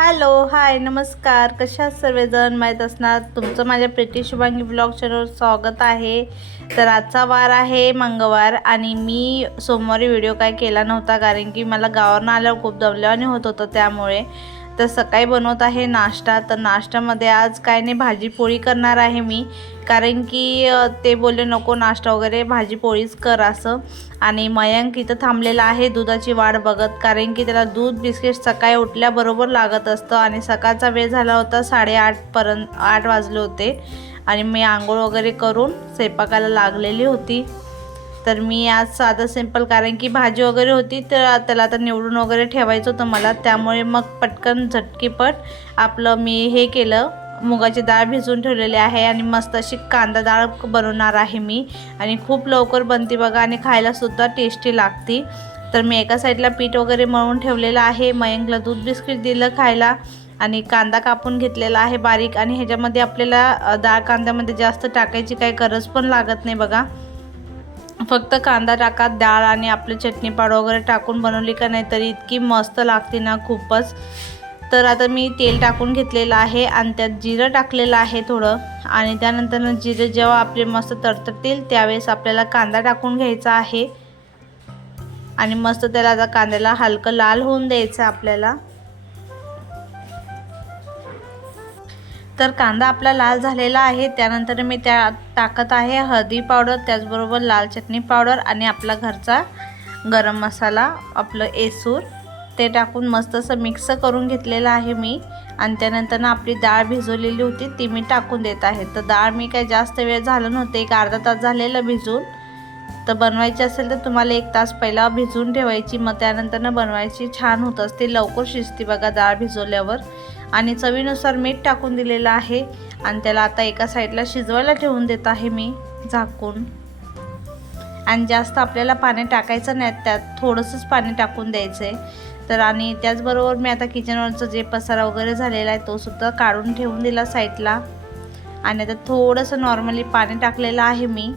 Hello hi नमस्कार. कशा सर्वजण माहीत असणार तुमचं माझ्या प्रीती शुभांगी ब्लॉग चॅनलवर स्वागत आहे. तर आजचा वार आहे मंगळवार आणि मी सोमवारी व्हिडिओ काय केला नव्हता कारण की मला गावावरनं आल्यावर खूप दमल्याने होत होतं त्यामुळे. तर सकाळी बनवत आहे नाश्ता. तर नाश्त्यामध्ये आज काय नाही भाजी पोळी करणार आहे मी. कारण की ते बोलले नको नाश्ता वगैरे भाजी पोळीच कर असं. आणि मयांक इथं थांबलेला आहे दुधाची वाढ बघत. कारण की त्याला दूध बिस्किट सकाळी उठल्याबरोबर लागत असतं. आणि सकाळचा वेळ झाला होता साडेआठपर्यंत आठ वाजले होते. आणि मी आंघोळ वगैरे करून स्वयंपाकाला लागलेली होती. तर मी आज साधं सिंपल कारण की भाजी वगैरे होती तर त्याला आता निवडून वगैरे ठेवायचं होतं मला. त्यामुळे मग पटकन झटकीपट आपलं मी हे केलं. मुगाची डाळ भिजवून ठेवलेली आहे आणि मस्त अशी कांदा डाळ बनवणार आहे मी. आणि खूप लवकर बनते बघा आणि खायलासुद्धा टेस्टी लागते. तर मी एका साईडला पीठ वगैरे मळून ठेवलेलं आहे. मयंकला दूध बिस्किट दिलं खायला आणि कांदा कापून घेतलेला आहे बारीक. आणि ह्याच्यामध्ये आपल्याला डाळ कांद्यामध्ये जास्त टाकायची काही गरज पण लागत नाही बघा. फक्त कांदा टाका डाळ आणि आपलं चटणी पावडर वगैरे टाकून बनवली का नाही तरी इतकी मस्त लागते ना खूपच. तर आता मी तेल टाकून घेतलेलं आहे आणि त्यात जिरं टाकलेलं आहे थोडं. आणि त्यानंतर जिरं जेव्हा आपले मस्त तडतडतील त्यावेळेस आपल्याला कांदा टाकून घ्यायचा आहे. आणि मस्त त्याला आता कांद्याला हलकं लाल होऊन द्यायचं आपल्याला. तर कांदा आपला लाल झालेला आहे. त्यानंतर मी त्या टाकत आहे हळदी पावडर त्याचबरोबर लाल चटणी पावडर आणि आपला घरचा गरम मसाला आपलं एसूर. ते टाकून मस्त असं मिक्स करून घेतलेलं आहे मी. आणि त्यानंतर ना आपली डाळ भिजवलेली होती ती मी टाकून देत आहे. तर डाळ मी काय जास्त वेळ झालं नव्हते एक अर्धा तास झालेलं भिजून. तर बनवायची असेल तर तुम्हाला एक तास पहिला भिजवून ठेवायची. मग त्यानंतर ना बनवायची छान होत असते लवकर शिजते बघा डाळ भिजवल्यावर. आणि चवीनुसार मीठ टाकून दिलेलं आहे. आणि त्याला आता एका साईडला शिजवायला ठेवून देत आहे मी झाकून. आणि जास्त आपल्याला पाणी टाकायचं नाही त्यात थोडंसंच पाणी टाकून द्यायचं आहे तर आणि त्याचबरोबर मी आता किचनवरचं जे पसारा वगैरे झालेला आहे तो सुद्धा काढून ठेवून दिला साईडला. आणि आता थोडंसं नॉर्मली पाणी टाकलेलं आहे मी.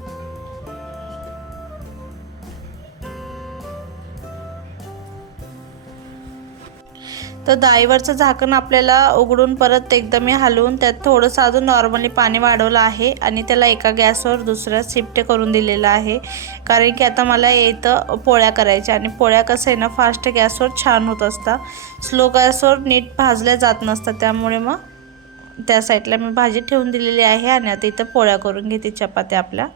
तर डाळीवरचं झाकण आपल्याला उघडून परत एकदा मी हलवून त्यात थोडंसं अजून नॉर्मली पाणी वाढवलं आहे आणि त्याला एका गॅसवर दुसऱ्या शिफ्ट करून दिलेलं आहे. कारण की आता मला येतं पोळ्या करायच्या आणि पोळ्या कसं आहे ना फास्ट गॅसवर छान होत असतात. स्लो गॅसवर नीट भाजल्या जात नसतात. त्यामुळे मग त्या साईडला मी भाजी ठेवून दिलेली आहे आणि आता इथं पोळ्या करून घेते चपात्या आपल्या.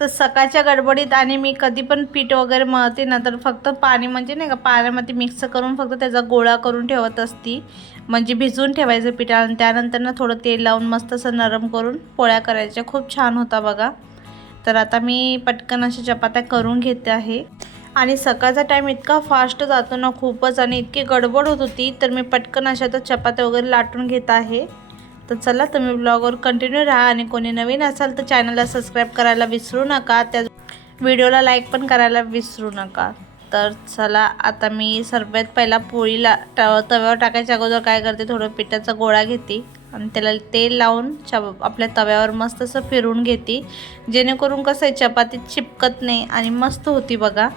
तर सकाळच्या गडबडीत आणि मी कधी पण पीठ वगैरे मळते ना तर फक्त पाणी म्हणजे नाही का पाण्यामध्ये मिक्स करून फक्त त्याचा गोळा करून ठेवत असती. म्हणजे भिजवून ठेवायचं पिठाला आणि त्यानंतर ना थोडं तेल लावून मस्त असं नरम करून पोळ्या करायच्या. खूप छान होता बघा. तर आता मी पटकन अशा चपात्या करून घेते आहे. आणि सकाळचा टाईम इतका फास्ट जातो ना खूपच आणि इतकी गडबड होत होती तर मी पटकन अशा तर चपात्या वगैरे लाटून घेत आहे. तर चला तुम्ही ब्लॉगवर कंटिन्यू राहा आणि कोणी नवीन असाल तर चॅनलला सबस्क्राईब करायला विसरू नका. त्या व्हिडिओला लाईक पण करायला विसरू नका. तर चला आता मी सर्वात पहिला पोळीला ट तव्यावर टाकायच्या अगोदर काय करते थोडं पिठाचा गोळा घेते आणि त्याला तेल लावून च आपल्या तव्यावर मस्त असं फिरून घेते. जेणेकरून कसं आहे चपाती चिपकत नाही आणि मस्त होती बघा.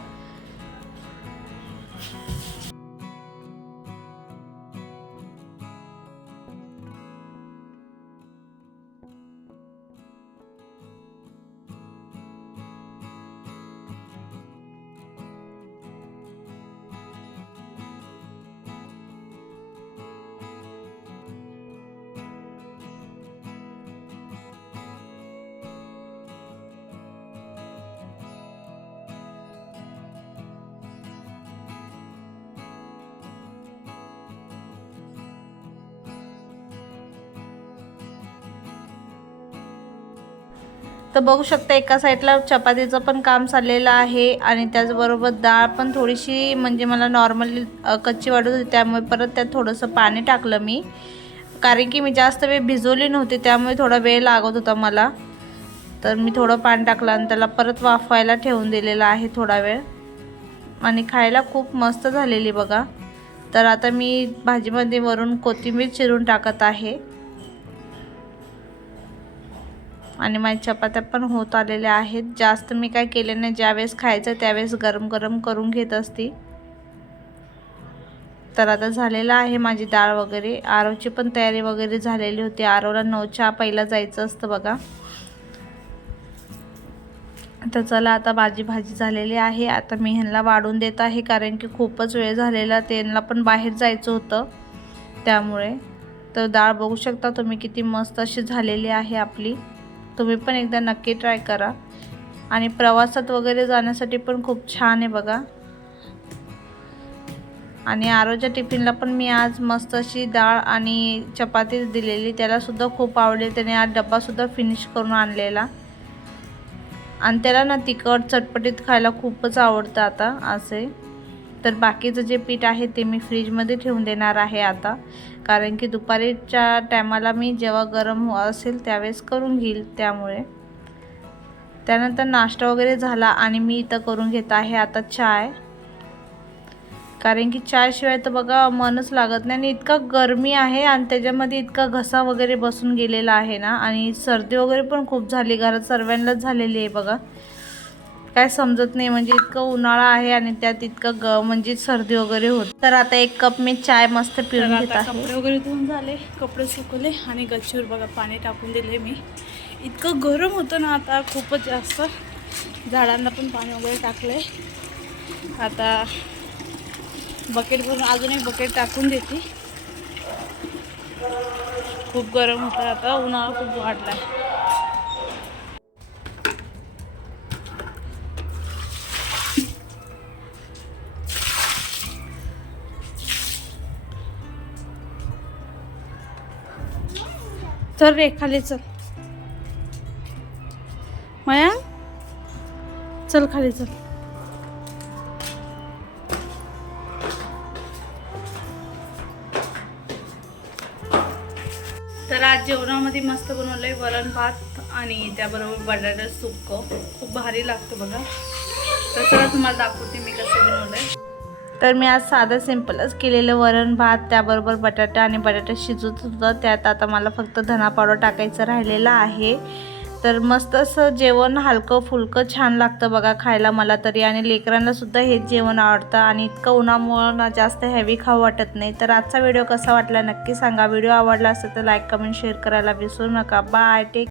तर बघू शकता एका साईडला चपातीचं पण काम चाललेलं आहे आणि त्याचबरोबर डाळ पण थोडीशी म्हणजे मला नॉर्मली कच्ची वाटत होती त्यामुळे परत त्यात थोडंसं पाणी टाकलं मी. कारण की मी जास्त वेळ भिजवली नव्हती त्यामुळे थोडा वेळ लागत होता मला. तर मी थोडं पाणी टाकलं आणि त्याला परत वाफवायला ठेवून दिलेलं आहे थोडा वेळ. आणि खायला खूप मस्त झालेली बघा. तर आता मी भाजीमध्ये वरून कोथिंबीर चिरून टाकत आहे. आणि माझ्या चपात्या पण होत आलेल्या आहेत. जास्त मी काय केले नाही. ज्यावेळेस खायचं त्यावेळेस गरम गरम करून घेत असते. तर आता झालेलं आहे माझी डाळ वगैरे. आरवची पण तयारी वगैरे झालेली होती. आरवला नऊच्या पहिला जायचं असतं बघा. तर चला आता माझी भाजी झालेली आहे. आता मी ह्यांना वाढून देत आहे कारण की खूपच वेळ झालेला. त्यांना पण बाहेर जायचं होतं. त्यामुळे. तर डाळ बघू शकता तुम्ही किती मस्त अशी झालेली आहे आपली. तुम्ही पण एकदा नक्की ट्राय करा. आणि प्रवासात वगैरे जाण्यासाठी पण खूप छान आहे बघा. आणि आरोच्या टिफिनला पण मी आज मस्त अशी डाळ आणि चपातीच दिलेली त्यालासुद्धा खूप आवडली. त्याने आज डब्बासुद्धा फिनिश करून आणलेला. आणि त्याला ना तिखट चटपटीत खायला खूपच आवडतं आता असे. तर बाकीचं जे पीठ आहे ते मी फ्रीजमध्ये ठेवून देणार आहे आता. कारण की दुपारीच्या टायमाला मी जेव्हा गरम हो- असेल त्यावेळेस करून घेईल त्यामुळे. त्यानंतर नाश्ता वगैरे झाला आणि मी इथं करून घेत आहे आता चाय. कारण की चायशिवाय तर बघा मनच लागत नाही आणि इतका गरमी आहे आणि त्याच्यामध्ये इतका घसा वगैरे बसून गेलेला आहे ना आणि सर्दी वगैरे पण खूप झाली. घरात सर्वांनाच झालेली आहे बघा. काय समजत नाही म्हणजे इतकं उन्हाळा आहे आणि त्यात इतकं ग म्हणजे सर्दी वगैरे होत. तर आता एक कप मी चाय मस्त पिऊन घेत आहे. कपडे वगैरे धुवून झाले कपडे सुकवले आणि गच्चीवर बघा पाणी टाकून दिले मी. इतकं गरम होतं ना आता खूपच जास्त. झाडांना पण पाणी वगैरे टाकले आता बकेट भरून अजून एक बकेट टाकून देते. खूप गरम होतं आता उन्हाळा खूप वाढला चल रे खाली चल माया? चल खाली चल. तर आज जेवणामध्ये मस्त बनवलंय वरण भात आणि त्याबरोबर बटाटा सुक्क खूप भारी लागतं बघा. तर चला तुम्हाला दाखवते मी कसं बनवलंय. तर मी आज साधं सिम्पलच केलेलं वरण भात त्याबरोबर बटाटा आणि बटाटा शिजत होतं. त्यात आता मला फक्त धना पावडर टाकायचं राहिलेलं आहे. तर मस्त असं जेवण हलकं फुलकं छान लागतं बघा खायला मला तरी. आणि लेकरांना सुद्धा हेच जेवण आवडतं आणि इतकं उन्हामुळं ना जास्त हेवी खाऊ वाटत नाही. तर आजचा व्हिडिओ कसा वाटला नक्की सांगा. व्हिडिओ आवडला असेल तर लाईक कमेंट शेअर करायला विसरू नका. Bye take